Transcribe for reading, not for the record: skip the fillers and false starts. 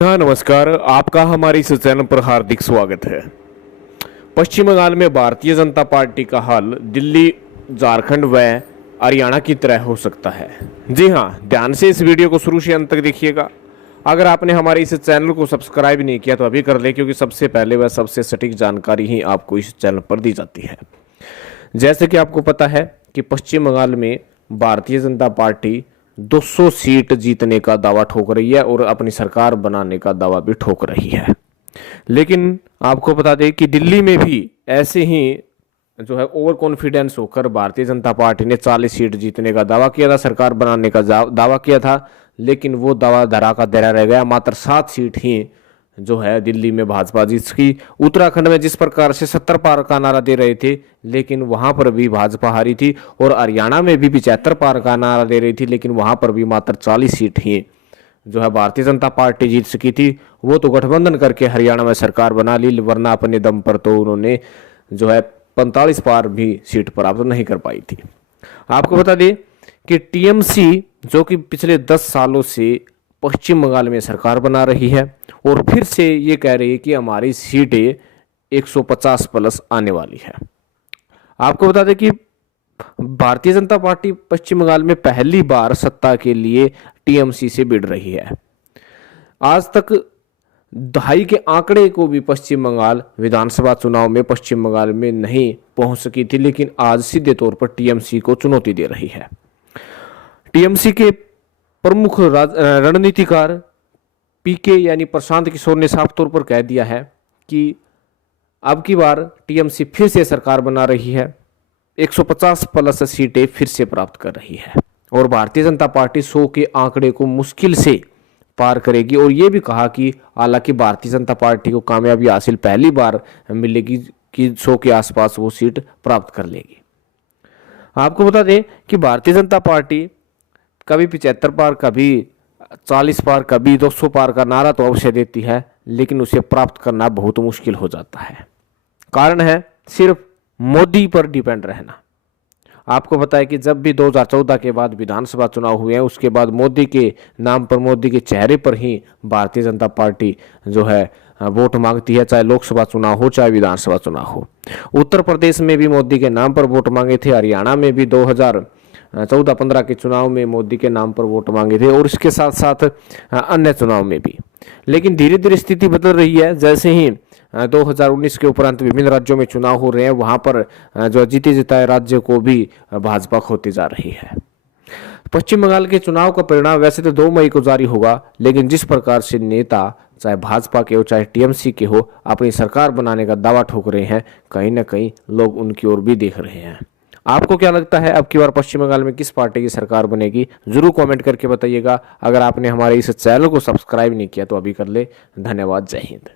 हाँ नमस्कार, आपका हमारे इस चैनल पर हार्दिक स्वागत है। पश्चिम बंगाल में भारतीय जनता पार्टी का हाल दिल्ली, झारखंड व हरियाणा की तरह हो सकता है। जी हाँ, ध्यान से इस वीडियो को शुरू से अंत तक देखिएगा। अगर आपने हमारे इस चैनल को सब्सक्राइब नहीं किया तो अभी कर ले, क्योंकि सबसे पहले व सबसे सटीक जानकारी ही आपको इस चैनल पर दी जाती है। जैसे कि आपको पता है कि पश्चिम बंगाल में भारतीय जनता पार्टी 200 सीट जीतने का दावा ठोक रही है और अपनी सरकार बनाने का दावा भी ठोक रही है। लेकिन आपको बता दें कि दिल्ली में भी ऐसे ही जो है ओवर कॉन्फिडेंस होकर भारतीय जनता पार्टी ने 40 सीट जीतने का दावा किया था, सरकार बनाने का दावा किया था, लेकिन वो दावा धरा का धरा रह गया। मात्र 7 सीट ही जो है दिल्ली में भाजपा जीती। उत्तराखंड में जिस प्रकार से 70 पार का नारा दे रहे थे, लेकिन वहां पर भी भाजपा हारी थी, और हरियाणा में भी 75 पार का नारा दे रही थी, लेकिन वहां पर भी मात्र 40 सीट ही जो है भारतीय जनता पार्टी जीत सकी थी। वो तो गठबंधन करके हरियाणा में सरकार बना ली, वरना अपने दम पर तो उन्होंने जो है 45 पार भी सीट प्राप्त नहीं कर पाई थी। आपको बता दें कि टीएमसी जो कि पिछले 10 सालों से पश्चिम बंगाल में सरकार बना रही है, और फिर से ये कह रही है कि हमारी सीटें 150 प्लस आने वाली है। आपको बता दें कि भारतीय जनता पार्टी पश्चिम बंगाल में पहली बार सत्ता के लिए टीएमसी से भिड़ रही है। आज तक दहाई के आंकड़े को भी पश्चिम बंगाल विधानसभा चुनाव में पश्चिम बंगाल में नहीं पहुंच सकी थी, लेकिन आज सीधे तौर पर टीएमसी को चुनौती दे रही है। टीएमसी के प्रमुख रणनीतिकार पीके यानी प्रशांत किशोर ने साफ तौर पर कह दिया है कि अब की बार टीएमसी फिर से सरकार बना रही है, 150 प्लस सीटें फिर से प्राप्त कर रही है, और भारतीय जनता पार्टी 100 के आंकड़े को मुश्किल से पार करेगी। और ये भी कहा कि हालांकि भारतीय जनता पार्टी को कामयाबी हासिल पहली बार मिलेगी कि 100 के आसपास वो सीट प्राप्त कर लेगी। आपको बता दें कि भारतीय जनता पार्टी कभी 75 पार, कभी 40 पार, कभी 200 पार का नारा तो अवश्य देती है, लेकिन उसे प्राप्त करना बहुत मुश्किल हो जाता है। कारण है सिर्फ मोदी पर डिपेंड रहना। आपको पता है कि जब भी 2014 के बाद विधानसभा चुनाव हुए हैं, उसके बाद मोदी के नाम पर, मोदी के चेहरे पर ही भारतीय जनता पार्टी जो है वोट मांगती है, चाहे लोकसभा चुनाव हो चाहे विधानसभा चुनाव हो। उत्तर प्रदेश में भी मोदी के नाम पर वोट मांगे थे, हरियाणा में भी 2014-15 के चुनाव में मोदी के नाम पर वोट मांगे थे, और इसके साथ साथ अन्य चुनाव में भी। लेकिन धीरे धीरे स्थिति बदल रही है। जैसे ही 2019 के उपरांत विभिन्न राज्यों में चुनाव हो रहे हैं, वहां पर जो जीते जिताए राज्य को भी भाजपा खोती जा रही है। पश्चिम बंगाल के चुनाव का परिणाम वैसे तो 2 मई को जारी होगा, लेकिन जिस प्रकार से नेता चाहे भाजपा के हो चाहे टीएमसी के हो अपनी सरकार बनाने का दावा ठोक रहे हैं, कहीं ना कहीं लोग उनकी ओर भी देख रहे हैं। आपको क्या लगता है अब की बार पश्चिम बंगाल में किस पार्टी की सरकार बनेगी? जरूर कमेंट करके बताइएगा। अगर आपने हमारे इस चैनल को सब्सक्राइब नहीं किया तो अभी कर ले। धन्यवाद, जय हिंद।